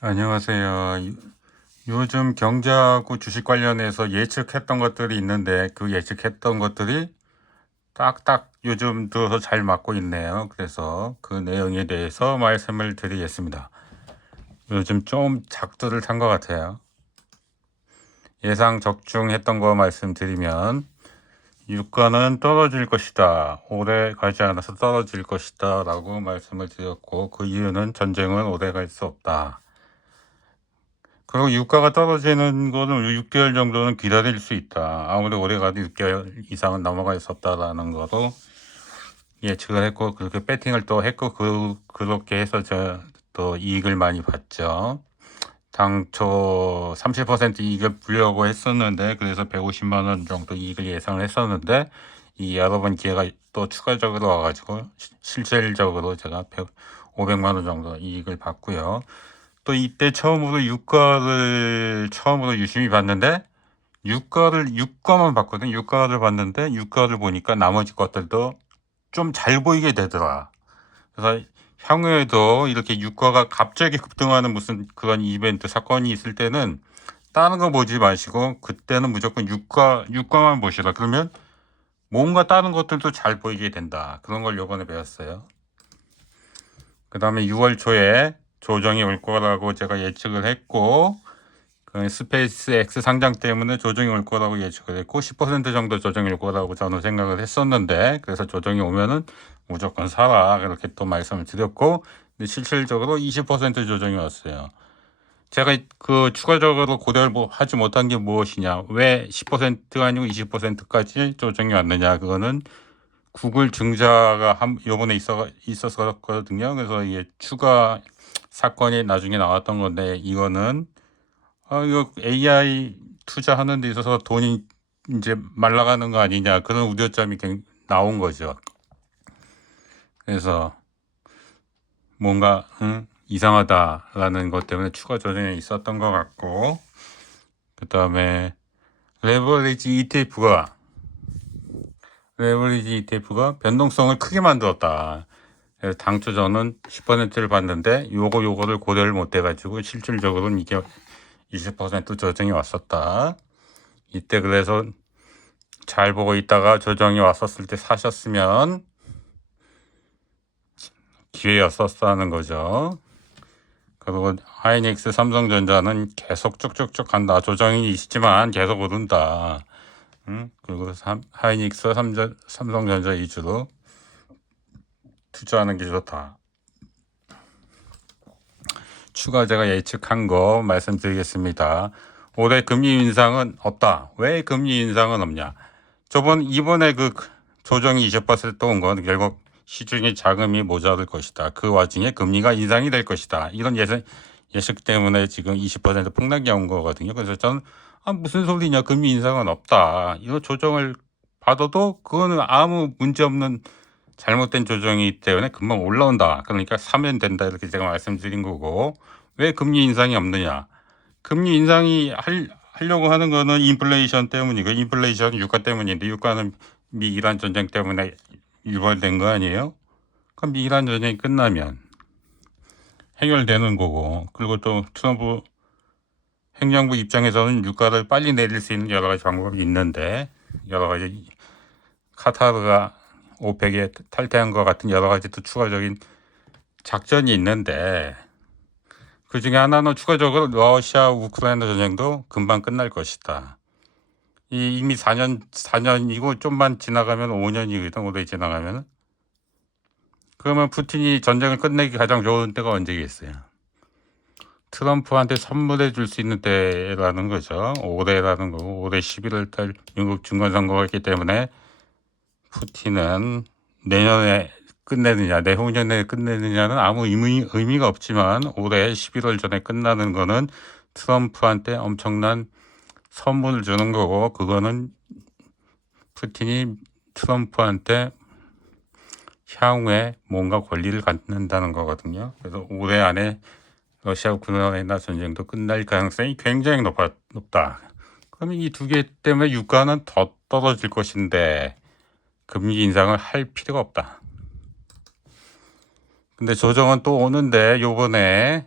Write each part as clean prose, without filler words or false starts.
안녕하세요. 요즘 경제하고 주식 관련해서 예측했던 것들이 있는데 그 예측했던 것들이 딱딱 요즘 들어서 잘 맞고 있네요. 그래서 그 내용에 대해서 말씀을 드리겠습니다. 요즘 좀 작두를 탄 것 같아요. 예상 적중했던 거 말씀드리면 유가는 떨어질 것이다. 오래 가지 않아서 떨어질 것이다 라고 말씀을 드렸고, 그 이유는 전쟁은 오래 갈 수 없다. 그리고 유가가 떨어지는 거는 6개월 정도는 기다릴 수 있다. 아무리 오래 가도 6개월 이상은 넘어갈 수 없다라는 거로 예측을 했고, 그렇게 배팅을 또 했고, 그렇게 해서 또 이익을 많이 봤죠. 당초 30% 이익을 보려고 했었는데, 그래서 150만 원 정도 이익을 예상을 했었는데, 이 여러 번 기회가 또 추가적으로 와가지고, 실질적으로 제가 500만 원 정도 이익을 봤고요. 또 이때 처음으로 유가를 처음으로 유심히 봤는데 유가만 봤거든. 유가를 봤는데 유가를 보니까 나머지 것들도 좀 잘 보이게 되더라. 그래서 향후에도 이렇게 유가가 갑자기 급등하는 무슨 그런 이벤트 사건이 있을 때는 다른 거 보지 마시고 그때는 무조건 유가만 보시라. 그러면 뭔가 다른 것들도 잘 보이게 된다. 그런 걸 요번에 배웠어요. 그 다음에 6월 초에 조정이 올 거라고 제가 예측을 했고, 그 스페이스 X 상장 때문에 조정이 올 거라고 예측을 했고, 10% 정도 조정이 올 거라고 저는 생각을 했었는데, 그래서 조정이 오면은 무조건 사라. 그렇게 또 말씀을 드렸고, 근데 실질적으로 20% 조정이 왔어요. 제가 그 추가적으로 고려를 하지 못한 게 무엇이냐, 왜 10%가 아니고 20%까지 조정이 왔느냐, 그거는 구글 증자가 요번에 있었거든요. 그래서 이게 추가 사건이 나중에 나왔던 건데, 이거는 이거 AI 투자하는 데 있어서 돈이 이제 말라가는 거 아니냐, 그런 우려점이 나온 거죠. 그래서 뭔가 이상하다라는 것 때문에 추가 조정이 있었던 것 같고, 그 다음에 레버리지 ETF가 변동성을 크게 만들었다. 그래서 당초 저는 10%를 봤는데 요거를 고려를 못 해가지고 실질적으로는 이게 20% 조정이 왔었다. 이때 그래서 잘 보고 있다가 조정이 왔었을 때 사셨으면 기회였었다는 거죠. 그리고 하이닉스, 삼성전자는 계속 쭉쭉쭉 간다. 조정이 있지만 계속 오른다. 그리고 하이닉스, 삼성전자 위주로 투자하는 게 좋다. 추가 제가 예측한 거 말씀드리겠습니다. 올해 금리 인상은 없다. 왜 금리 인상은 없냐? 이번에 그 조정이 20% 온 건 결국 시중에 자금이 모자랄 것이다. 그 와중에 금리가 인상이 될 것이다. 이런 예측 때문에 지금 20% 폭락이 온 거거든요. 그래서 저는 무슨 소리냐? 금리 인상은 없다. 이거 조정을 받아도 그거는 아무 문제 없는 잘못된 조정이기 때문에 금방 올라온다. 그러니까 사면 된다. 이렇게 제가 말씀드린 거고, 왜 금리 인상이 없느냐? 금리 인상이 하려고 하는 거는 인플레이션 때문이고, 인플레이션은 유가 때문인데, 유가는 미 이란 전쟁 때문에 유발된 거 아니에요? 그럼 미 이란 전쟁이 끝나면 해결되는 거고, 그리고 또 트럼프 행정부 입장에서는 유가를 빨리 내릴 수 있는 여러 가지 방법이 있는데, 여러 가지 카타르가 오펙에 탈퇴한 것 같은 여러 가지 또 추가적인 작전이 있는데, 그 중에 하나는 추가적으로 러시아 우크라이나 전쟁도 금방 끝날 것이다. 이미 4년이고 좀만 지나가면 5년이거든. 오래 지나가면. 그러면 푸틴이 전쟁을 끝내기 가장 좋은 때가 언제겠어요? 트럼프한테 선물해 줄 수 있는 때라는 거죠. 올해라는 거고, 올해 11월 달 미국 중간선거가 있기 때문에 푸틴은 내년에 끝내느냐, 내후년에 끝내느냐는 아무 의미가 없지만 올해 11월 전에 끝나는 거는 트럼프한테 엄청난 선물을 주는 거고, 그거는 푸틴이 트럼프한테 향후에 뭔가 권리를 갖는다는 거거든요. 그래서 올해 안에 러시아 우크라이나 전쟁도 끝날 가능성이 굉장히 높다. 그러면 이 두 개 때문에 유가는 더 떨어질 것인데 금리 인상을 할 필요가 없다. 근데 조정은 또 오는데 요번에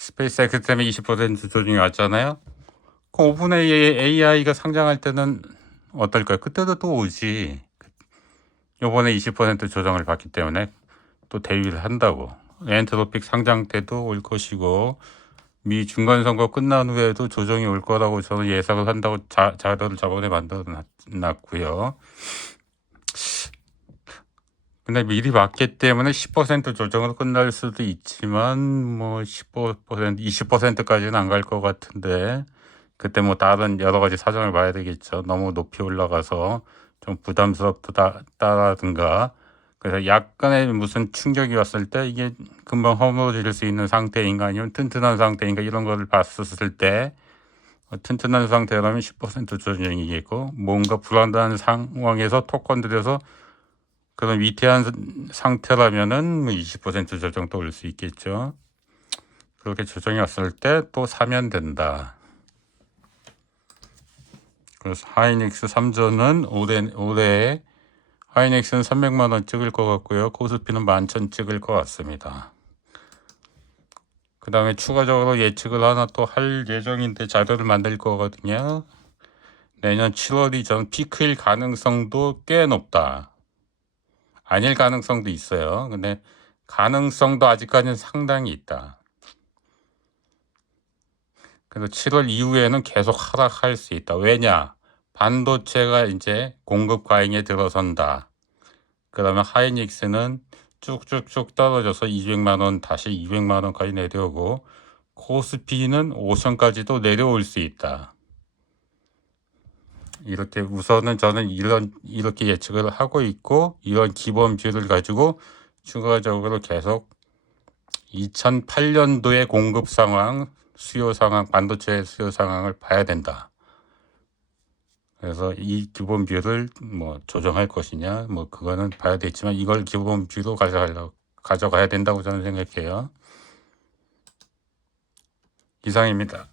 스페이스X 때문에 20% 조정이 왔잖아요. 그 오픈AI AI가 상장할 때는 어떨까요? 그때도 또 오지. 요번에 20% 조정을 받기 때문에 또 대위를 한다고. 엔트로픽 상장 때도 올 것이고 미 중간선거 끝난 후에도 조정이 올 거라고 저는 예상을 한다고 자료를 저번에 만들어 놨고요. 근데 미리 봤기 때문에 10% 조정으로 끝날 수도 있지만 뭐 15%, 20%까지는 안 갈 것 같은데 그때 뭐 다른 여러 가지 사정을 봐야 되겠죠. 너무 높이 올라가서 좀 부담스럽다라든가 그래서 약간의 무슨 충격이 왔을 때 이게 금방 허물어질 수 있는 상태인가 아니면 튼튼한 상태인가 이런 거를 봤었을 때 튼튼한 상태라면 10% 조정이겠고 뭔가 불안한 상황에서 톡 건드려서 그런 위태한 상태라면은 20% 조정 또 올 수 있겠죠. 그렇게 조정이 왔을 때 또 사면 된다. 그래서 하이닉스 3전은 올해 하이닉스는 300만 원 찍을 것 같고요. 코스피는 11,000 찍을 것 같습니다. 그 다음에 추가적으로 예측을 하나 또 할 예정인데 자료를 만들 거거든요. 내년 7월이 전 피크일 가능성도 꽤 높다. 아닐 가능성도 있어요. 근데 가능성도 아직까지는 상당히 있다. 그래서 7월 이후에는 계속 하락할 수 있다. 왜냐? 반도체가 이제 공급 과잉에 들어선다. 그러면 하이닉스는 쭉쭉쭉 떨어져서 200만 원 다시 200만 원까지 내려오고 코스피는 5천까지도 내려올 수 있다. 이렇게 우선은 저는 이렇게 예측을 하고 있고 이런 기본 뷰를 가지고 추가적으로 계속 2008년도의 공급 상황, 수요 상황, 반도체 수요 상황을 봐야 된다. 그래서 이 기본 뷰를 뭐 조정할 것이냐, 뭐 그거는 봐야 되겠지만 이걸 기본 뷰로 가져가야 된다고 저는 생각해요. 이상입니다.